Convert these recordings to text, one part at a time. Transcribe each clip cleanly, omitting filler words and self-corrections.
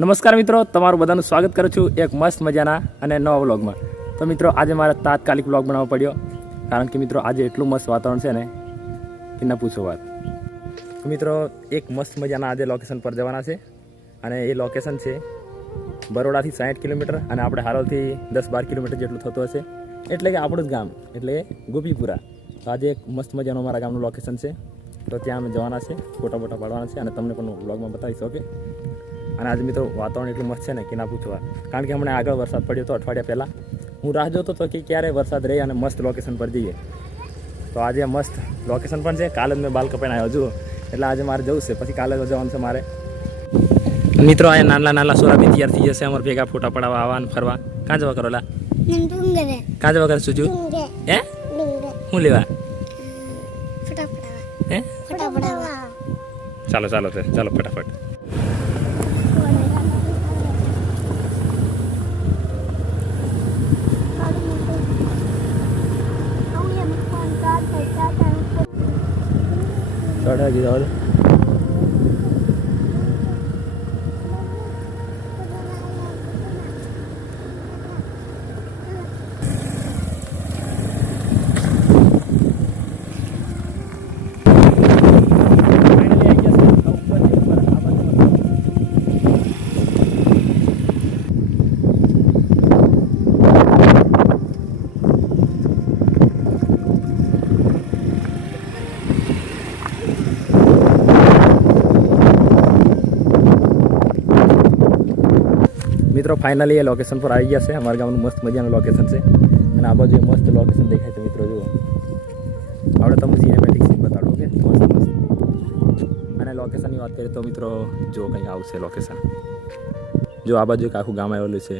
નમસ્કાર મિત્રો, તમારું બધાનું સ્વાગત કરું છું એક મસ્ત મજાના અને નવા વ્લોગમાં. તો મિત્રો આજે મારે તાત્કાલિક વ્લોગ બનાવવો પડ્યો, કારણ કે મિત્રો આજે એટલું મસ્ત વાતાવરણ છે ને કે ન પૂછો વાત. તો મિત્રો એક મસ્ત મજાના આજે લોકેશન પર જવાના છે, અને એ લોકેશન છે બરોડાથી 60 કિલોમીટર અને આપણે હાલોલથી 10-12 કિલોમીટર જેટલું થતું હશે, એટલે કે આપણું જ ગામ એટલે ગોપીપુરા. તો આજે એક મસ્ત મજાનું અમારા ગામનું લોકેશન છે, તો ત્યાં અમે જવાના છે, ફોટા પાડવાના છે અને તમને પણ વ્લોગમાં બતાવીશ. ઓકે. અને આજે મિત્રો વાતાવરણ એટલું મસ્ત છે ને કે ના પૂછવા, કારણ કે હમણાં આગળ વરસાદ પડ્યો હતો અઠવાડિયા પહેલાં. હું રાહ જોતો હતો કે ક્યારે વરસાદ રહે અને મસ્ત લોકેશન પર જઈએ. તો આજે મસ્ત લોકેશન પણ છે. કાલે જ મેં બાલ કપાઈને આવ્યો છું, એટલે આજે મારે જવું છે, પછી કાલે જવાનું છે મારે. મિત્રો અહીંયા નાના સોરા બી તૈયાર થઈ જશે અમારે ભેગા ફોટા પડાવવા આવવા ફરવા. કાં જવા કરોલા? કાં જવા કરે સુજુ? હે હું લેવા? હે ચાલો ફટાફટ. ચડા ગઈ ચાલો. મિત્રો ફાઇનલી એ લોકેશન પર આવી ગયા છે. અમારા ગામનું મસ્ત મજાનું લોકેશન છે, અને આ બાજુ મસ્ત લોકેશન દેખાય છે. મિત્રો જુઓ, આપણે તમને સિનેમેટિક સીન બતાડો. કે મસ્ત. અને લોકેશનની વાત કરીએ તો મિત્રો જો કંઈક આવશે લોકેશન. જો આ બાજુ એક આખું ગામ આવેલું છે.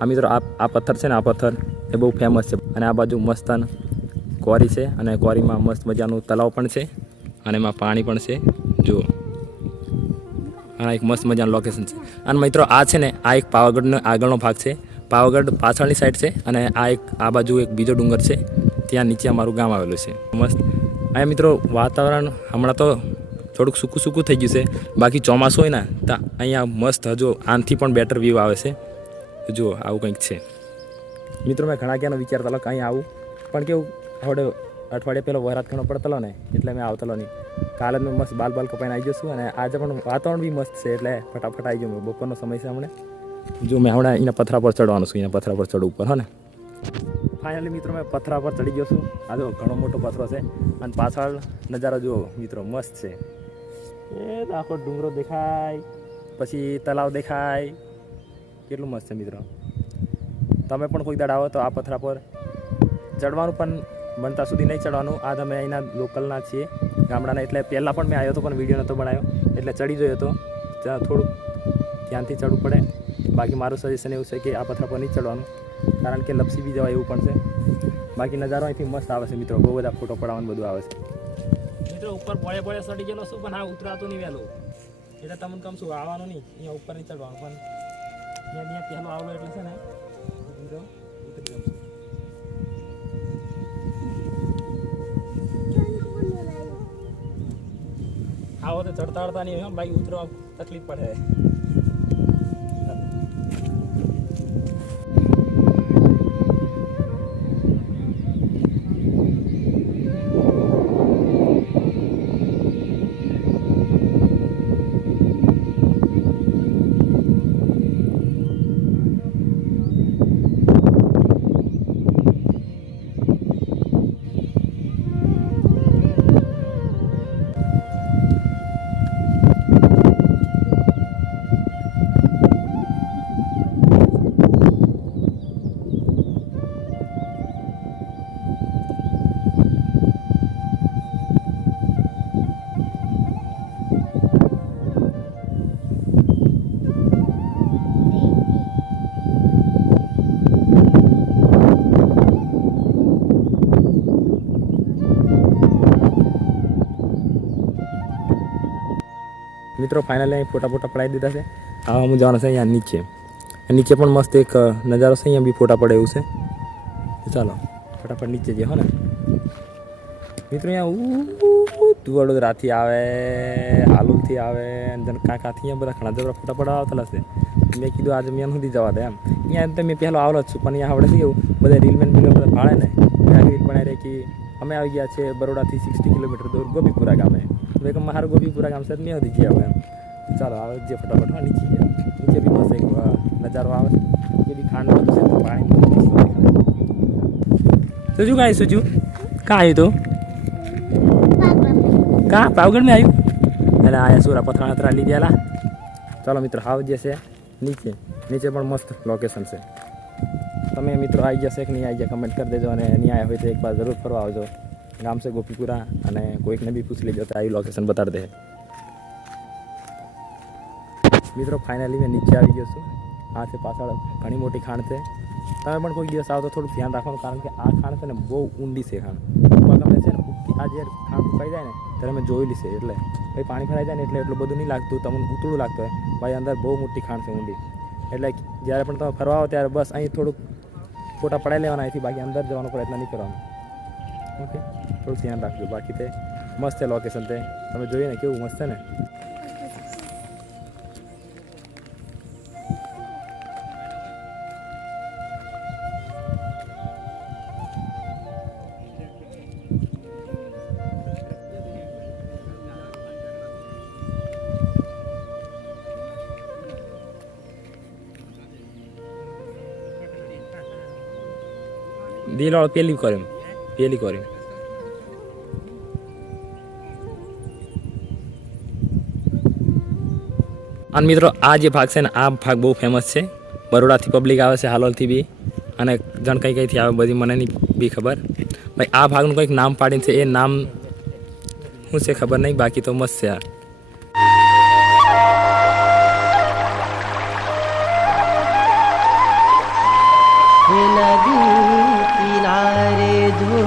આ મિત્રો આ પથ્થર છે ને, આ પથ્થર એ બહુ ફેમસ છે. અને આ બાજુ મસ્તન કોરી છે, અને કોરીમાં મસ્ત મજાનું તલાવ પણ છે, અને એમાં પાણી પણ છે. જુઓ, આ એક મસ્ત મજાનું લોકેશન છે. અને મિત્રો આ છે ને, આ એક પાવાગઢનો આગળનો ભાગ છે. પાવાગઢ પાછળની સાઈડ છે, અને આ બાજુ એક બીજો ડુંગર છે, ત્યાં નીચે અમારું ગામ આવેલું છે. મસ્ત. અહીંયા મિત્રો વાતાવરણ હમણાં તો થોડુંક સૂકું થઈ ગયું છે, બાકી ચોમાસું હોય ને તો અહીંયા મસ્ત હજુ આનાથી પણ બેટર વ્યૂ આવે છે. જુઓ આવું કંઈક છે. મિત્રો મેં ઘણા ક્યાંનો વિચારતા હતો કે અહીંયા આવું, પણ કેવું આપણે અઠવાડિયા પહેલાં વરાત ઘણો પડતલો ને, એટલે મેં આવતલો નહીં. કાલે મેં મસ્ત બાલ કપાઈને આવી જશું, અને આજે પણ વાતાવરણ બી મસ્ત છે, એટલે ફટાફટ આવી જાઉં. બપોરનો સમય છે હમણાં. જો મેં હમણાં એના પથરા પર ચડવાનું છું, એના પથરા પર ચડવું ઉપર. હા ને ફાઇનલી મિત્રો મેં પથરા પર ચડી ગયો છું. આ જો ઘણો મોટો પથરો છે, અને પાછળ નજારો જુઓ મિત્રો, મસ્ત છે. એ આખો ડુંગરો દેખાય, પછી તલાવ દેખાય, કેટલું મસ્ત છે મિત્રો. તમે પણ કોઈ દાડ આવો તો આ પથરા પર ચડવાનું, પણ બનતા સુધી નહીં ચડવાનું. આ તમે અહીંના લોકલના છીએ, ગામડાના, એટલે પહેલાં પણ મેં આવ્યો હતો, પણ વિડીયો નહોતો બનાવ્યો, એટલે ચડી જોયો હતો. ત્યાં થોડુંક ધ્યાનથી ચડવું પડે. બાકી મારું સજેશન એવું છે કે આ પથરા પર નહીં ચડવાનું, કારણ કે લપસી બી જવાય એવું પણ છે. બાકી નજારો અહીંથી મસ્ત આવે છે મિત્રો, બહુ બધા ફોટો પડાવવાનું બધું આવે છે. મિત્રો ઉપર પોળે ચડી ગયેલો શું, પણ આ ઉતરાતું નહીં વહેલું, એટલે તમને કમ શું આવવાનું નહીં, અહીંયા ઉપર નહીં ચડવાનું. પણ અહીંયા પહેલો આવલો એટલે છે ને મિત્રો ઉતરી જમશું. આવો તો ચડતા નહીં, બાકી ઉતરવા તકલીફ પડે. મિત્રો ફાઇનલી અહીં ફોટા પડાવી દીધા છે. હવે હું જવાનું છે અહીંયા નીચે પણ મસ્ત એક નજારો છે, અહીંયા બી ફોટા પડે એવું છે. ચાલો ફટાફટ નીચે જઈએ. હો ને મિત્રો, અહીંયા બધું વડોદરાથી આવે, હાલોલથી આવે, અને કાંથી અહીંયા બધા ઘણા જબરા ફોટા પડવા આવતા હશે. મેં કીધું આજે મેં સુધી જવા દે એમ. અહીંયા તો મેં પહેલો આવેલો જ છું, પણ અહીંયા આવડે શું કેવું બધા રીલમેન બધા ભાડે ને ત્યાં રીલ બનાવી રહે કે અમે આવી ગયા છે બરોડાથી 60 કિલોમીટર દૂર ગોપીપુરા ગામે. મેં કહું મારું ગોપીપુરા ગામ છે મેં સુધી ગયા એમ. ચાલો આવે જે ફટાફટ નીચે ગયા. નીચે બી મસ્ત એક નજારો આવે છે, એ બી ખાંડ બધું છે, પાણી સુજુ કાંઈ સુજુ કાં આવ્યું તું કાં પાવગઢ મેં આવ્યું એટલે આયા સુરા પથરા હતરા લઈ ગયેલા. ચાલો મિત્રો હાવ જે છે નીચે પણ મસ્ત લોકેશન છે. તમે મિત્રો આવી ગયા છે કે નહીં આવી ગયા કમેન્ટ કરી દેજો, અને નહીં આવ્યા હોય તો એક વાર જરૂર ફરવા આવજો. ગામ છે ગોપીપુરા, અને કોઈકને બી પૂછી લેજો તો આવી લોકેશન બતાડી દે. મિત્રો ફાઇનલી મેં નીચે આવી ગયો છું. આ છે પાછળ ઘણી મોટી ખાણ છે. તમે પણ કોઈ દિવસ આવો તો થોડું ધ્યાન રાખવાનું, કારણ કે આ ખાણ છે ને બહુ ઊંડી છે ખાણ. ગમે છે ને આ જે ખાણ ફૂંકાઈ જાય ને ત્યારે મેં જોયેલી છે, એટલે ભાઈ પાણી ભરાઈ જાય ને એટલે એટલું બધું નહીં લાગતું, તમને ઉતળું લાગતું હોય. ભાઈ અંદર બહુ મોટી ખાણ છે ઊંડી, એટલે જ્યારે પણ તમે ફરવા આવો ત્યારે બસ અહીં થોડુંક ફોટા પડાવી લેવાના, અહીંથી બાકી અંદર જવાનો પ્રયત્ન નહીં કરવાનો. ઓકે, થોડું ધ્યાન રાખજો. બાકી તે મસ્ત છે લોકેશન, તે તમે જોઈએ ને કેવું મસ્ત છે ને. દિલવાળો પેલી કરી અને મિત્રો આ જે ભાગ છે ને આ ભાગ બહુ ફેમસ છે. બરોડાથી પબ્લિક આવે છે, હાલોલથી બી, અને જણ કઈથી આવે બધી મને નહીં બી ખબર. ભાઈ આ ભાગનું કંઈક નામ પાડીને છે, એ નામ શું છે ખબર નહીં, બાકી તો મસ્ત છે યાર. નદી કિનારે જો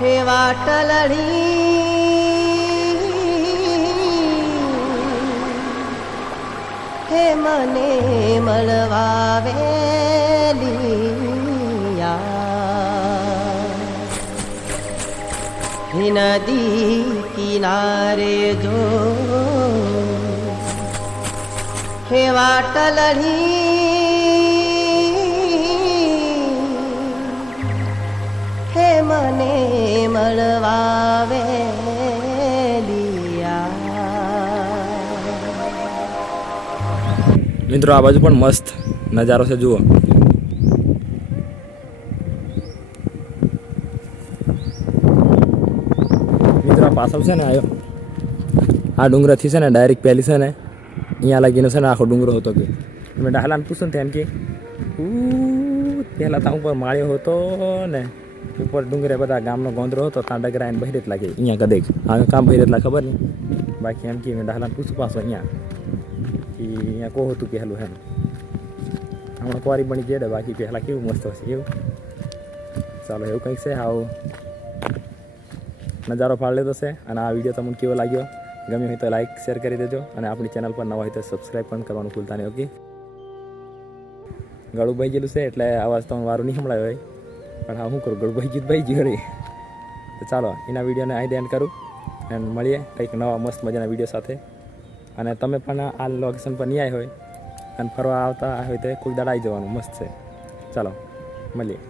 હે વાટલડી હે મને મળવાવેલી હે નદી કિનારે જો હે વાટલડી મને મળવાવેલી. મિત્રો આ બાજુ પણ મસ્ત નજારો છે, જુઓ. મિત્રો આ પાછળ છે ને આવ્યો આ ડુંગરથી છે ને ડાયરેક્ટ પહેલી છે ને અહીંયા લાગીને છે ને આખો ડુંગરો હતો કે મેં ડાહલાને પૂછું ને એમ કે પહેલાં તો ઉપર માળ્યો હતો ને ઉપર ડુંગરે બધા ગામનો ગોંદરો હતો, ત્યાં ડગરા એને બહેરેત લાગે અહીંયા કદેક. હવે કામ બહેરેત લાગે ખબર નહીં, બાકી એમ કે મેં ડાહલાને પૂછું પાછો અહીંયા કે અહીંયા કહું હતું પહેલું એમ. હમણાં કવારી બની જાય, બાકી પહેલાં કેવું મસ્ત હશે એવું. ચાલો એવું કંઈક છે, આવો નજારો ફાળ લીધો છે. અને આ વિડીયો તમને કેવો લાગ્યો, ગમ્યો હોય તો લાઈક શેર કરી દેજો, અને આપણી ચેનલ પર નવા હોય તો સબસ્ક્રાઈબ પણ કરવાનું ભૂલતા નહીં. ઓકે, ગળું ભાઈ ગયેલું છે એટલે અવાજ તમને વારું નહીં સંભળાયો હોય, પણ હા શું કરું, ગળું ભાઈ ગયું રે. તો ચાલો એના વિડીયોને અહીં એન્ડ કરું, અને મળીએ કંઈક નવા મસ્ત મજાના વિડીયો સાથે. અને તમે પણ આ લોકેશન પર નહીં આવ્યા હોય અને ફરવા આવતા હોય તો કોઈ દાડા આવી જવાનું, મસ્ત છે. ચાલો મળીએ.